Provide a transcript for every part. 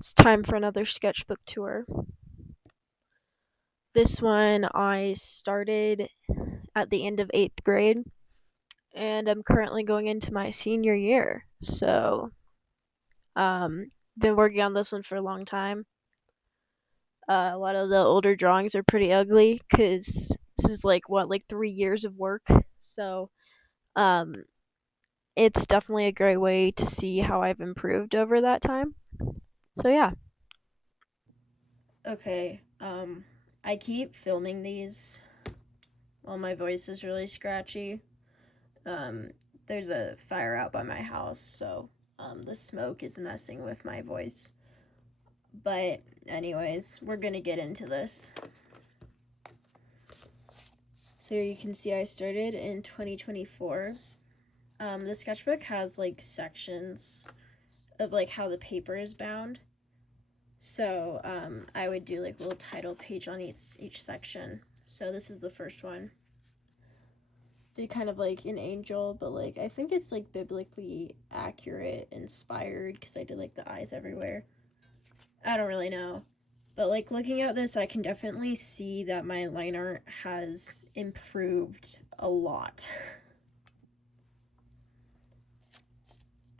It's time for another sketchbook tour. This one I started at the end of 8th grade, and I'm currently going into my senior year. Been working on this one for a long time. A lot of the older drawings are pretty ugly because this is like 3 years of work. So, um, it's definitely a great way to see how I've improved over that time. So, yeah. Okay, I keep filming these while my voice is really scratchy. Um, there's a fire out by my house, so the smoke is messing with my voice. But, anyways, we're gonna get into this. So you can see I started in 2024. The sketchbook has like sections of like how the paper is bound. So I would do like a little title page on each section. So this is the first one. Did kind of like an angel, but like I think it's like biblically accurate, inspired because I did like the eyes everywhere. I don't really know. But like looking at this, I can definitely see that my line art has improved a lot.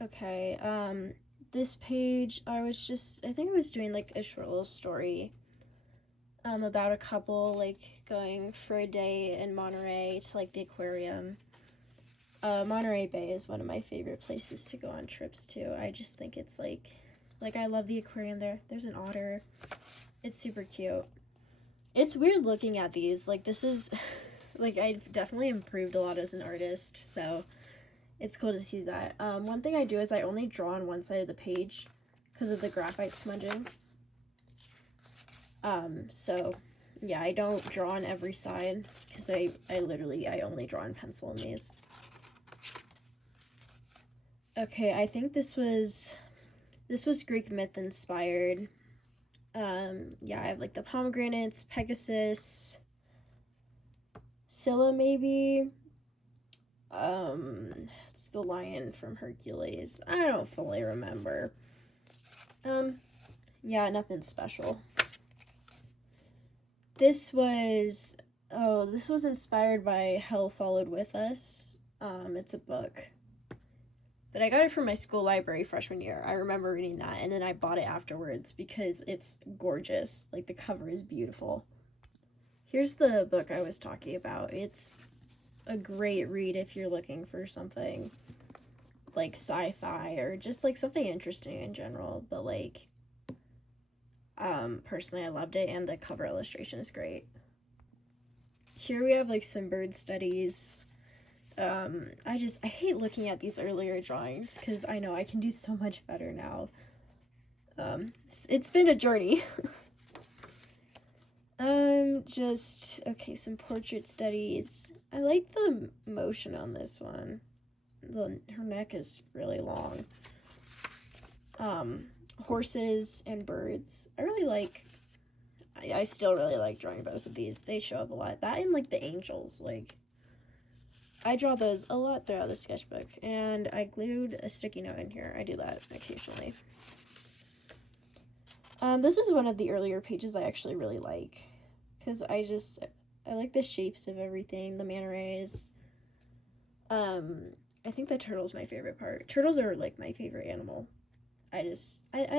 Okay, this page I think I was doing like a short little story about a couple like going for a day in Monterey to like the aquarium. Monterey Bay is one of my favorite places to go on trips to. I just think it's like I love the aquarium there. There's an otter. It's super cute. It's weird looking at these. Like this is like I've definitely improved a lot as an artist, so it's cool to see that. One thing I do is I only draw on one side of the page because of the graphite smudging. So yeah, I don't draw on every side because I only draw in pencil in these. Okay, I think this was Greek myth inspired. Yeah, I have like the pomegranates, Pegasus, Scylla maybe. It's the lion from Hercules. I don't fully remember. Um, yeah, nothing special. This was this was inspired by Hell Followed With Us. It's a book. But I got it from my school library freshman year. I remember reading that, and then I bought it afterwards because it's gorgeous. Like the cover is beautiful. Here's the book I was talking about. It's a great read if you're looking for something like sci-fi or just like something interesting in general. But like personally I loved it, and the cover illustration is great. Here we have like some bird studies. I hate looking at these earlier drawings because I know I can do so much better now. It's been a journey. Just okay, some portrait studies. I like the motion on this one. Her neck is really long. Horses and birds. I still really like drawing both of these. They show up a lot. That and like the angels. Like I draw those a lot throughout the sketchbook, and I glued a sticky note in here. I do that occasionally. This is one of the earlier pages I actually really like, because I like the shapes of everything, the manta rays. I think the turtle's my favorite part. Turtles are like my favorite animal. I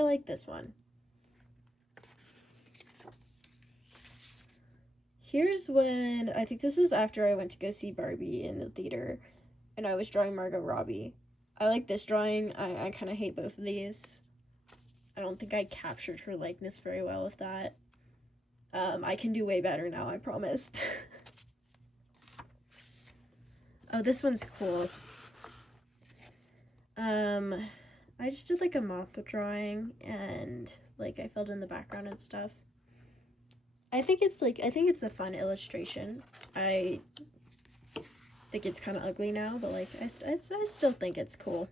like this one. Here's when I think this was after I went to go see Barbie in the theater, and I was drawing Margot Robbie. I like this drawing. I kind of hate both of these. I don't think I captured her likeness very well with that. I can do way better now, I promised. Oh, this one's cool. I just did like a moth drawing, and like I filled in the background and stuff. I think it's a fun illustration. I think it's kind of ugly now, but like I still think it's cool.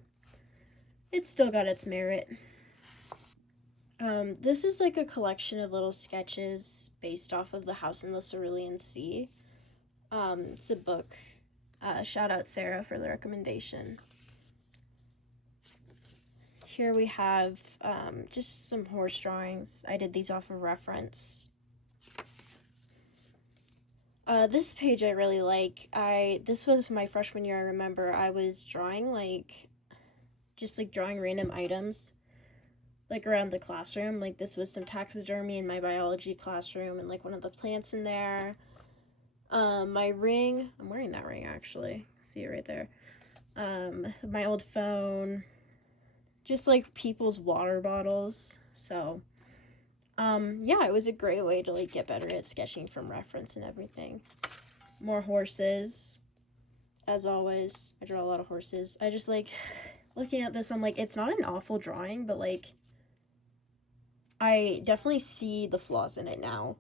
It's still got its merit. This is like a collection of little sketches based off of The House in the Cerulean Sea. It's a book. Shout out Sarah for the recommendation. here we have just some horse drawings. I did these off of reference. This page I really like. This was my freshman year. I remember I was drawing just drawing random items like around the classroom. Like this was some taxidermy in my biology classroom and like one of the plants in there. My ring, I'm wearing that ring actually. See it right there. My old phone, just like people's water bottles. So, yeah, it was a great way to like get better at sketching from reference and everything. More horses. As always, I draw a lot of horses. I just like looking at this, I'm like, it's not an awful drawing, but like I definitely see the flaws in it now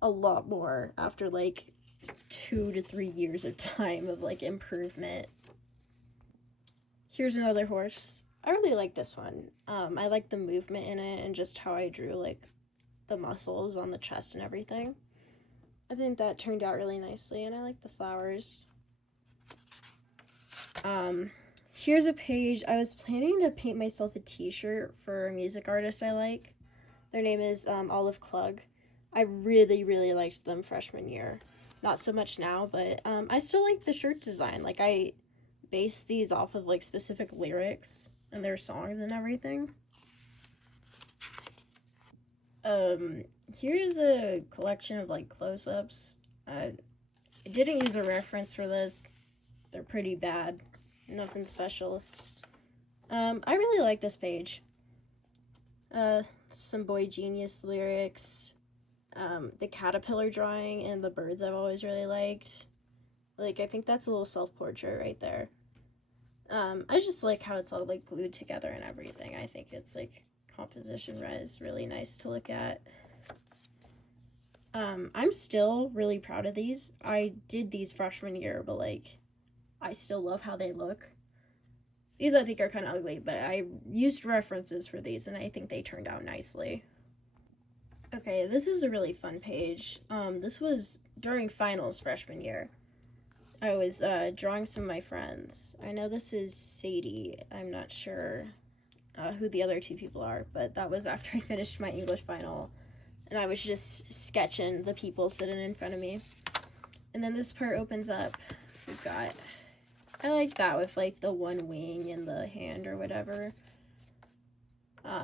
a lot more after like 2 to 3 years of time of like improvement. Here's another horse. I really like this one. I like the movement in it and just how I drew like the muscles on the chest and everything. I think that turned out really nicely, and I like the flowers. Here's a page. I was planning to paint myself a t-shirt for a music artist I like. Their name is Olive Klug. I really, really liked them freshman year. Not so much now, but I still like the shirt design. Like, I base these off of, like, specific lyrics and their songs and everything. Here's a collection of, like, close-ups. I didn't use a reference for this. They're pretty bad. Nothing special. I really like this page. Some Boy Genius lyrics. The caterpillar drawing and the birds I've always really liked. Like, I think that's a little self-portrait right there. I just like how it's all, like, glued together and everything. I think it's, like, composition-wise really nice to look at. I'm still really proud of these. I did these freshman year, but, like, I still love how they look. These I think are kind of ugly, but I used references for these, and I think they turned out nicely. Okay, this is a really fun page. This was during finals freshman year. I was drawing some of my friends. I know this is Sadie. I'm not sure who the other two people are, but that was after I finished my English final, and I was just sketching the people sitting in front of me. And then this part opens up. We've got, I like that with like the one wing and the hand or whatever.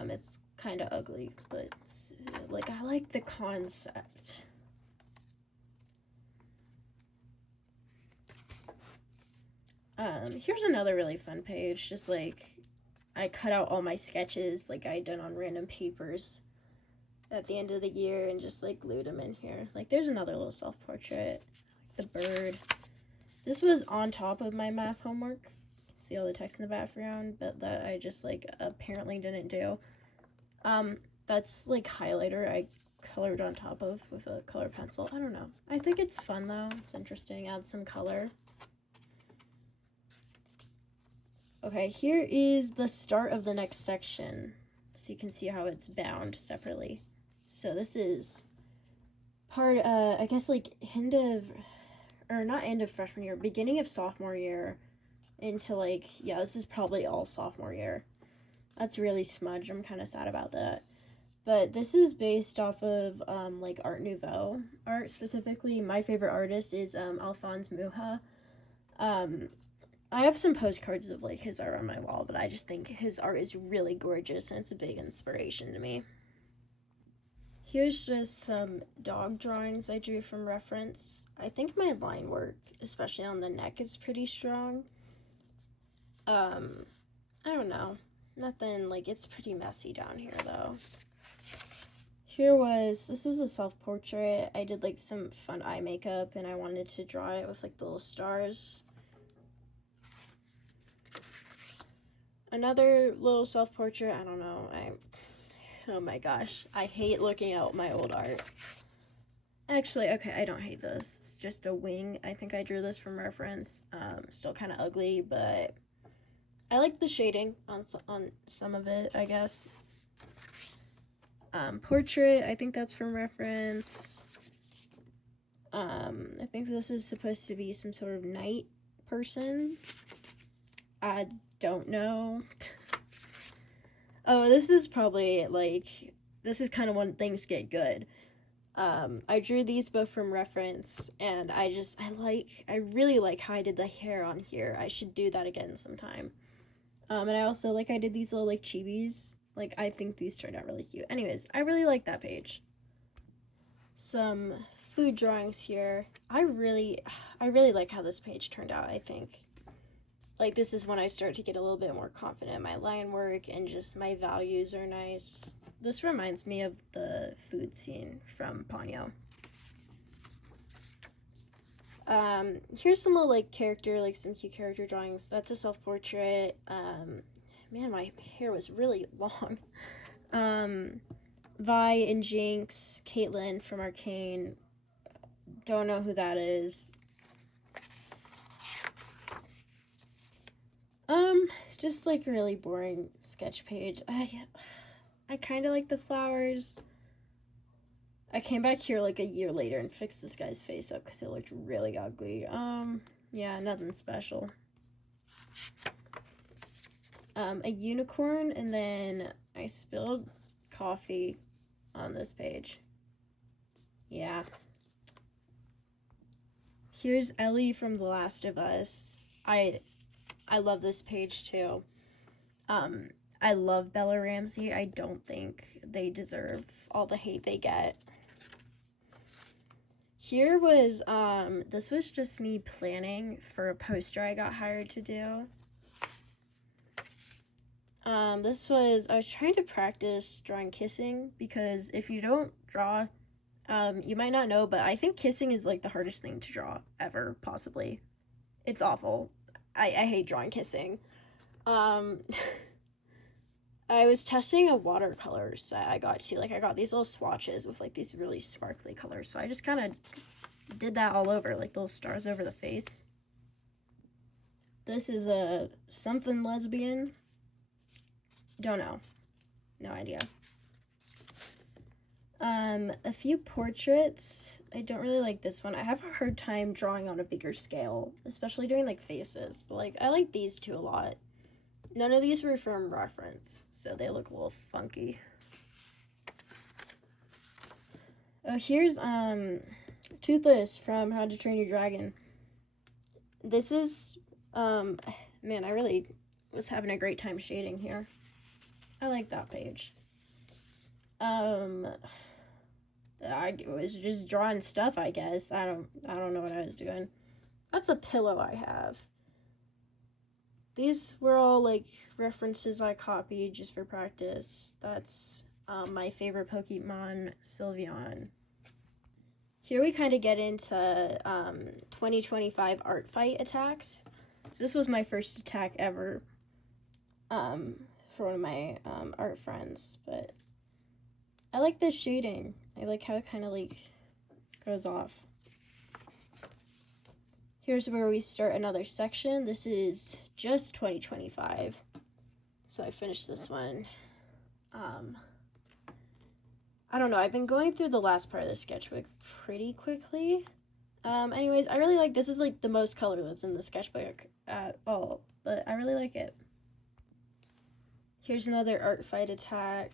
It's kind of ugly, but like I like the concept. Here's another really fun page. Just like I cut out all my sketches like I done on random papers at the end of the year and just like glued them in here. Like there's another little self-portrait, like the bird. This was on top of my math homework. See all the text in the background, but that I just like apparently didn't do. That's like highlighter I colored on top of with a color pencil. I don't know. I think it's fun though. It's interesting. Add some color. Okay, here is the start of the next section. So you can see how it's bound separately. So this is part, I guess like not end of freshman year, beginning of sophomore year into like, yeah, this is probably all sophomore year. That's really smudged. I'm kind of sad about that. But this is based off of like Art Nouveau art specifically. My favorite artist is Alphonse Mucha. I have some postcards of like his art on my wall, but I just think his art is really gorgeous and it's a big inspiration to me. Here's just some dog drawings I drew from reference. I think my line work, especially on the neck, is pretty strong. I don't know. Nothing, like, it's pretty messy down here, though. This was a self-portrait. I did, like, some fun eye makeup, and I wanted to draw it with, like, the little stars. Another little self-portrait, I don't know, oh my gosh, I hate looking at my old art. Actually, okay, I don't hate this. It's just a wing. I think I drew this from reference. Still kind of ugly, but I like the shading on some of it, I guess. Portrait, I think that's from reference. I think this is supposed to be some sort of knight person. I don't know. Oh, this is probably like this is kind of when things get good. I drew these both from reference, and I really like how I did the hair on here. I should do that again sometime. And I also like I did these little like chibis. Like I think these turned out really cute. Anyways, I really like that page. Some food drawings here. I really like how this page turned out. I think like this is when I start to get a little bit more confident in my line work and just my values are nice. This reminds me of the food scene from Ponyo. Here's some little like character, like some cute character drawings. That's a self-portrait. Man, my hair was really long. Um, Vi and Jinx, Caitlyn from Arcane. Don't know who that is. Just like a really boring sketch page. I kind of like the flowers. I came back here like a year later and fixed this guy's face up because it looked really ugly. Yeah, nothing special. A unicorn, and then I spilled coffee on this page. Yeah. Here's Ellie from The Last of Us. I love this page too. Um, I love Bella Ramsey. I don't think they deserve all the hate they get. Here was this was just me planning for a poster I got hired to do. I was trying to practice drawing kissing because if you don't draw, you might not know, but I think kissing is like the hardest thing to draw ever, possibly. It's awful. I hate drawing kissing. Um, I was testing a watercolor set I got to. Like, I got these little swatches with like these really sparkly colors, so I just kind of did that all over, like those stars over the face. This is a something lesbian. Don't know. No idea. A few portraits. I don't really like this one. I have a hard time drawing on a bigger scale, especially doing like faces, but like I like these two a lot. None of these were from reference, so they look a little funky. Oh, here's Toothless from How to Train Your Dragon. This is man, I really was having a great time shading here. I like that page. I was just drawing stuff, I guess. I don't know what I was doing. That's a pillow I have. These were all like references I copied just for practice. That's my favorite Pokemon, Sylveon. Here we kind of get into 2025 art fight attacks. So this was my first attack ever for one of my art friends, but I like this shading. I like how it kind of like goes off. Here's where we start another section. This is just 2025. So I finished this one. I don't know. I've been going through the last part of the sketchbook pretty quickly. Anyways, I really like this. Is like the most color that's in the sketchbook at all, but I really like it. Here's another art fight attack.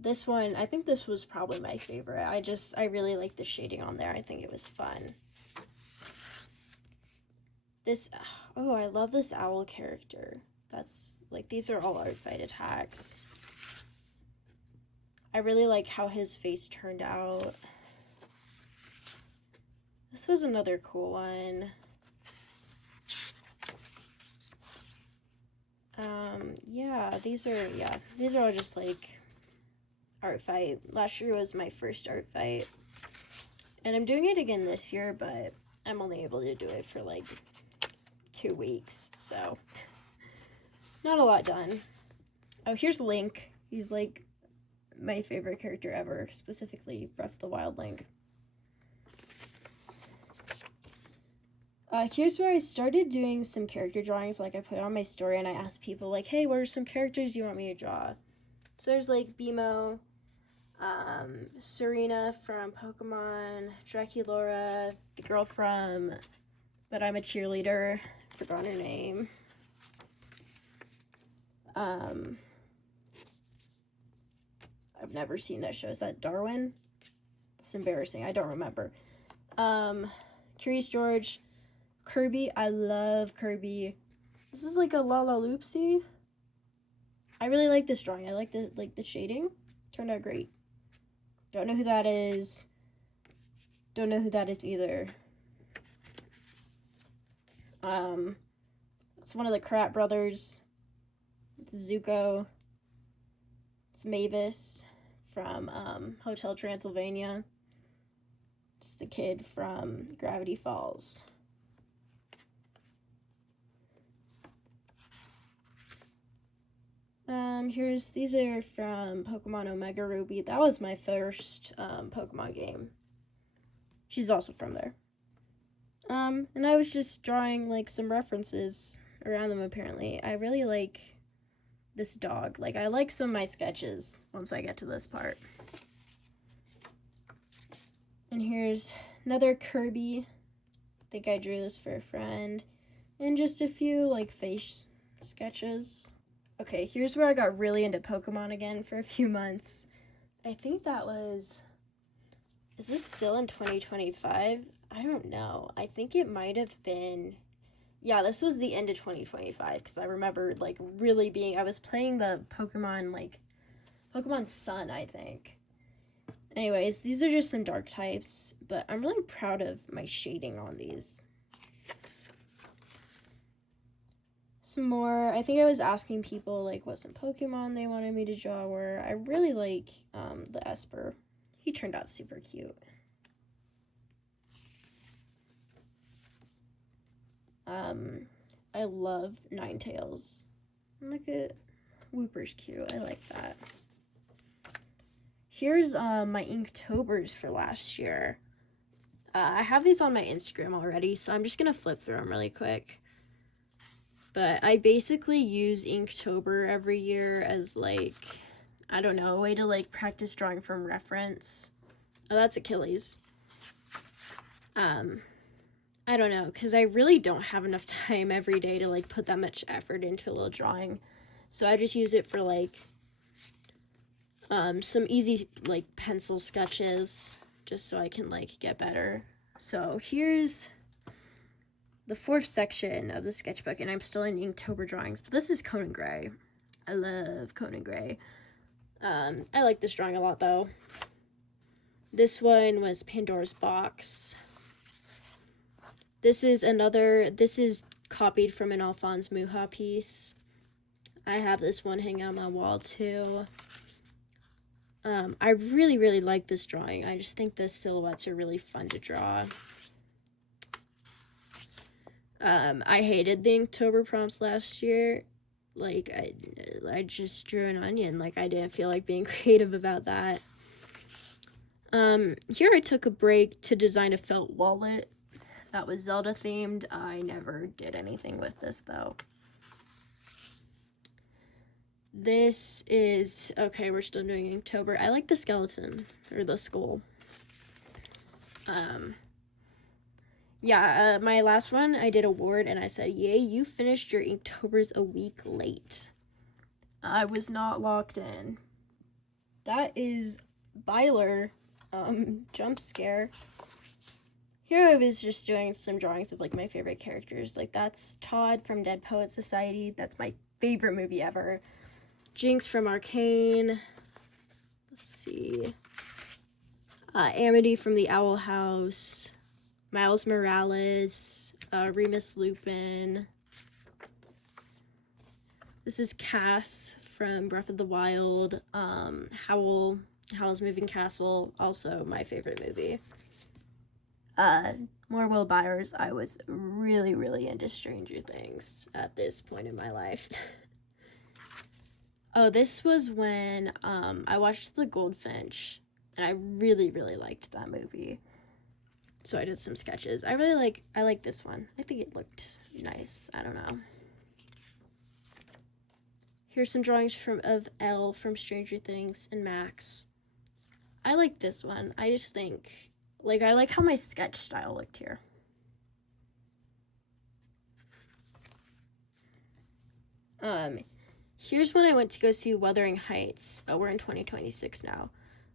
This one, I think this was probably my favorite. I really like the shading on there. I think it was fun. Oh, I love this owl character. That's, like, these are all art fight attacks. I really like how his face turned out. This was another cool one. These are all just, like, art fight. Last year was my first art fight. And I'm doing it again this year, but I'm only able to do it for, like, 2 weeks, so not a lot done. Oh, here's Link. He's like my favorite character ever, specifically Breath of the Wild Link. Here's where I started doing some character drawings. Like I put it on my story and I asked people like, hey, what are some characters you want me to draw? So there's like Bimo, Serena from Pokemon, Draculaura, the girl from But I'm a Cheerleader, forgot her name. Um, I've never seen that show. Is that Darwin? That's embarrassing. I don't remember. Curious George, Kirby. I love Kirby. This is like a Lala Loopsy. I really like this drawing. I like the shading. Turned out great. Don't know who that is. Don't know who that is either. It's one of the Krat brothers. It's Zuko. It's Mavis from Hotel Transylvania. It's the kid from Gravity Falls. These are from Pokemon Omega Ruby. That was my first Pokemon game. She's also from there. And I was just drawing like some references around them apparently. I really like this dog. Like I like some of my sketches once I get to this part. And here's another Kirby. I think I drew this for a friend. And just a few like face sketches. Okay, here's where I got really into Pokemon again for a few months. I think that was... Is this still in 2025? I don't know. I think it might have been... Yeah, this was the end of 2025, because I remember, like, really being... I was playing the Pokemon, like... Pokemon Sun, I think. Anyways, these are just some dark types, but I'm really proud of my shading on these. Some more, I think I was asking people like what some Pokemon they wanted me to draw were. I really like the Esper. He turned out super cute. I love Ninetales. Look at Wooper's cute. I like that. Here's my Inktober's for last year. I have these on my Instagram already, so I'm just gonna flip through them really quick. But I basically use Inktober every year as, like, I don't know, a way to, like, practice drawing from reference. Oh, that's Achilles. I don't know, because I really don't have enough time every day to, like, put that much effort into a little drawing. So I just use it for, like, some easy, like, pencil sketches, just so I can, like, get better. So here's the fourth section of the sketchbook, and I'm still in Inktober drawings, but this is Conan Gray. I love Conan Gray. I like this drawing a lot, though. This one was Pandora's Box. This is copied from an Alphonse Mucha piece. I have this one hanging on my wall, too. I really, really like this drawing. I just think the silhouettes are really fun to draw. I hated the Inktober prompts last year. Like, I just drew an onion. Like, I didn't feel like being creative about that. Here I took a break to design a felt wallet that was Zelda themed. I never did anything with this, though. This is... Okay, we're still doing Inktober. I like the skeleton, or the skull. Yeah, my last one, I did a ward, and I said, yay, you finished your Inktober's a week late. I was not locked in. That is Byler, jump scare. Here I was just doing some drawings of, like, my favorite characters. Like, that's Todd from Dead Poet Society. That's my favorite movie ever. Jinx from Arcane. Let's see. Amity from The Owl House. Miles Morales, Remus Lupin. This is Cass from Breath of the Wild. Howl's Moving Castle, also my favorite movie. More Will Byers. I was really, really into Stranger Things at this point in my life. Oh, this was when I watched The Goldfinch, and I really, really liked that movie. So I did some sketches. I like this one. I think it looked nice. I don't know. Here's some drawings of Elle from Stranger Things and Max. I like this one. I just think, like, I like how my sketch style looked here. Here's when I went to go see Wuthering Heights. Oh, we're in 2026 now.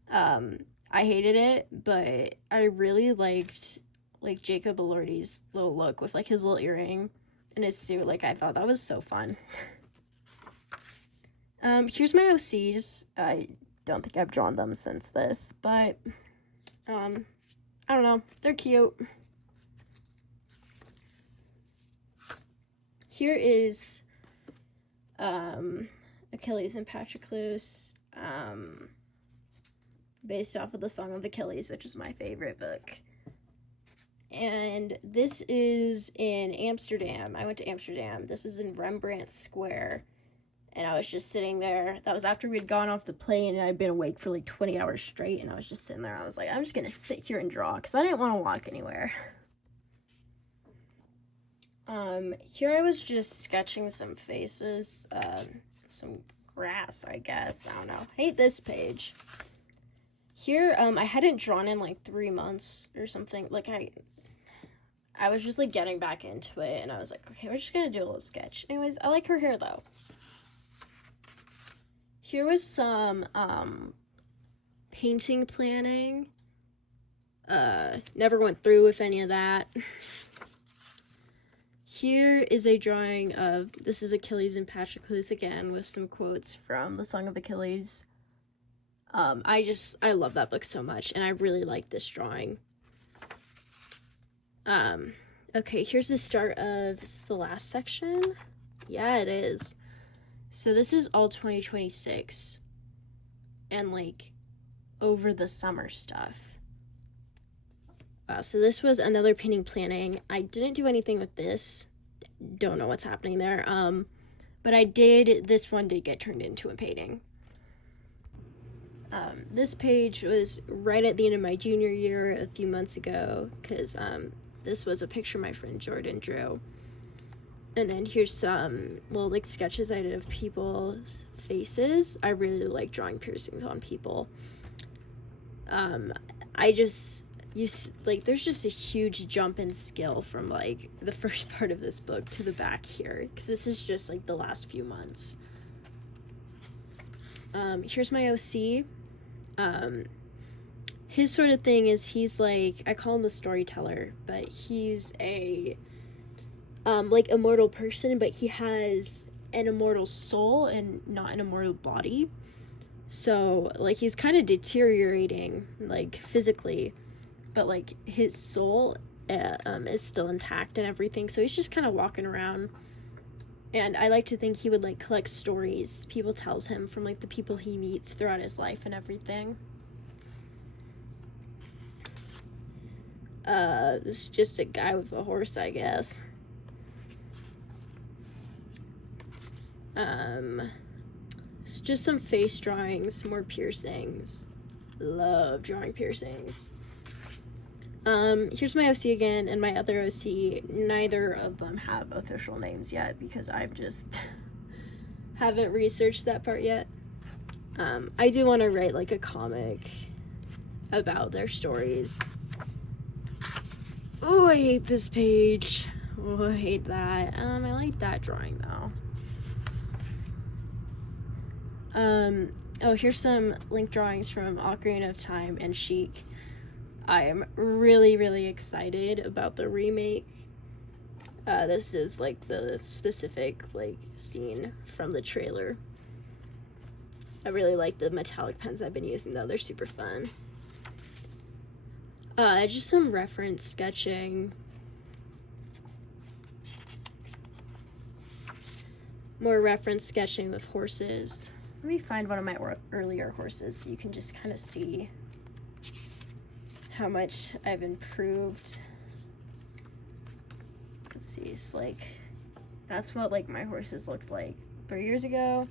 I hated it, but I really liked like Jacob Elordi's little look with like his little earring and his suit. Like I thought that was so fun. Here's my OCs. I don't think I've drawn them since this, but I don't know. They're cute. Here is Achilles and Patroclus, based off of the Song of Achilles, which is my favorite book. And this is in Amsterdam. I went to Amsterdam. This is in Rembrandt Square. And I was just sitting there. That was after we'd gone off the plane and I'd been awake for like 20 hours straight. And I was just sitting there. I was like, I'm just going to sit here and draw because I didn't want to walk anywhere. Here I was just sketching some faces, some grass, I guess. I don't know. Hate this page. Here, I hadn't drawn in like 3 months or something. Like I was just like getting back into it, and I was like, okay, we're just gonna do a little sketch. Anyways, I like her hair though. Here was some painting planning. Never went through with any of that. Here is a drawing of, this is Achilles and Patroclus again with some quotes from the Song of Achilles. I love that book so much, and I really like this drawing. Okay, here's the start of, this is the last section? Yeah, it is. So this is all 2026, and like, over the summer stuff. So this was another painting planning. I didn't do anything with this. Don't know what's happening there. But this one did get turned into a painting. This page was right at the end of my junior year a few months ago, because this was a picture my friend Jordan drew. And then here's some little like sketches I did of people's faces. I really like drawing piercings on people. There's just a huge jump in skill from like the first part of this book to the back here, because this is just like the last few months. Here's my OC. His sort of thing is he's like, I call him the storyteller, but he's a like immortal person, but he has an immortal soul and not an immortal body. So like he's kind of deteriorating like physically, but like his soul is still intact and everything. So he's just kind of walking around. And I like to think he would like collect stories people tells him from like the people he meets throughout his life and everything. This is just a guy with a horse, I guess. It's just some face drawings, some more piercings. Love drawing piercings. Here's my OC again, and my other OC. Neither of them have official names yet because I've just haven't researched that part yet. I do want to write like a comic about their stories. Oh, I hate this page. Oh, I hate that. I like that drawing though. Oh, here's some link drawings from Ocarina of Time and Chic. I am really, really excited about the remake. This is like the specific like scene from the trailer. I really like the metallic pens I've been using though, they're super fun. Just some reference sketching. More reference sketching with horses. Let me find one of my earlier horses so you can just kind of see how much I've improved. Let's see, it's like, that's what like my horses looked like 3 years ago.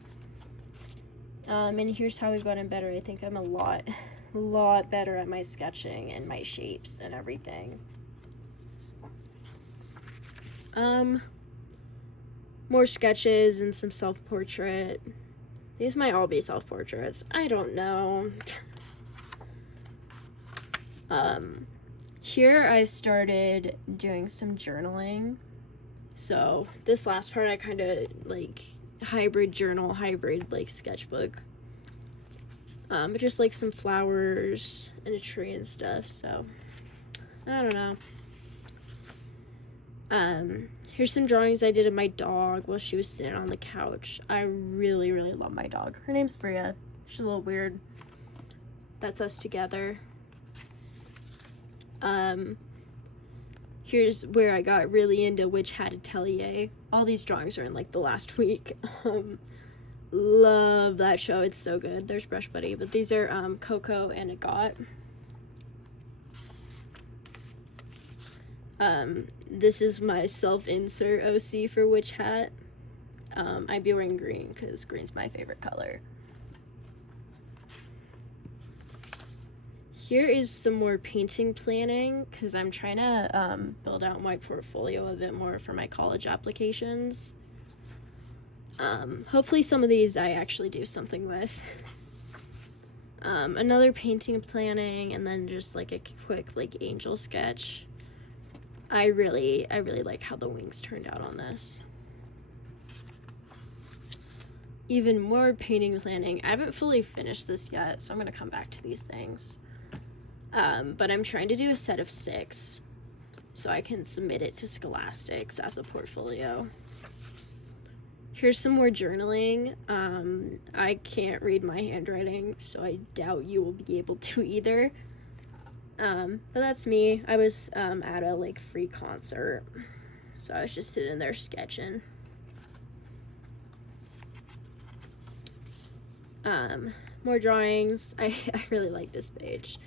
And here's how we've gotten better. I think I'm a lot better at my sketching and my shapes and everything. More sketches and some self-portrait. These might all be self-portraits. I don't know. Here I started doing some journaling. So this last part I kind of like hybrid journal, hybrid like sketchbook. Just like some flowers and a tree and stuff. So I don't know. Here's some drawings I did of my dog while she was sitting on the couch. I really, really love my dog. Her name's Bria. She's a little weird. That's us together. Here's where I got really into Witch Hat Atelier. All these drawings are in like the last week. Love that show. It's so good. There's Brush Buddy, but these are Coco and Agat. This is my self-insert OC for Witch Hat. I'd be wearing green because green's my favorite color. Here is some more painting planning because I'm trying to build out my portfolio a bit more for my college applications. Hopefully some of these I actually do something with. Another painting planning, and then just like a quick like angel sketch. I really like how the wings turned out on this. Even more painting planning. I haven't fully finished this yet, so I'm gonna come back to these things. But I'm trying to do a set of 6 so I can submit it to Scholastics as a portfolio. Here's some more journaling. I can't read my handwriting, so I doubt you will be able to either. But that's me. I was at a like free concert, so I was just sitting there sketching. More drawings. I really like this page.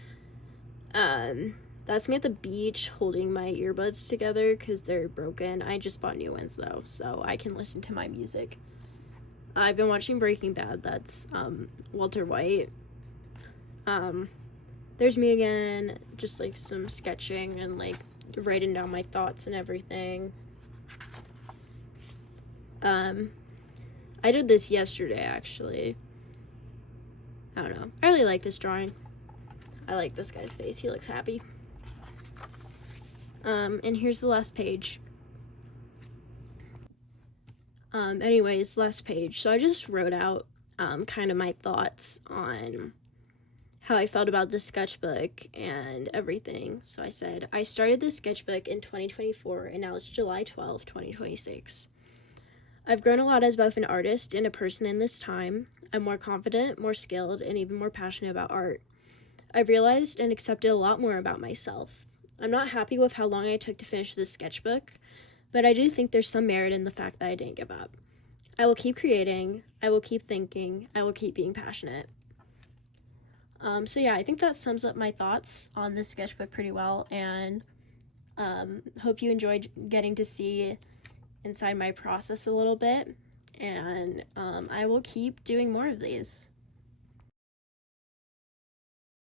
That's me at the beach holding my earbuds together because they're broken. I just bought new ones though, so I can listen to my music. I've been watching Breaking Bad. That's Walter White. There's me again, just like some sketching and like writing down my thoughts and everything. I did this yesterday actually. I don't know. I really like this drawing. I like this guy's face. He looks happy. And here's the last page. Anyways, last page. So I just wrote out kind of my thoughts on how I felt about the sketchbook and everything. So I said, I started this sketchbook in 2024 and now it's July 12, 2026. I've grown a lot as both an artist and a person in this time. I'm more confident, more skilled, and even more passionate about art. I've realized and accepted a lot more about myself. I'm not happy with how long I took to finish this sketchbook, but I do think there's some merit in the fact that I didn't give up. I will keep creating, I will keep thinking, I will keep being passionate. So yeah, I think that sums up my thoughts on this sketchbook pretty well, and hope you enjoyed getting to see inside my process a little bit, and I will keep doing more of these.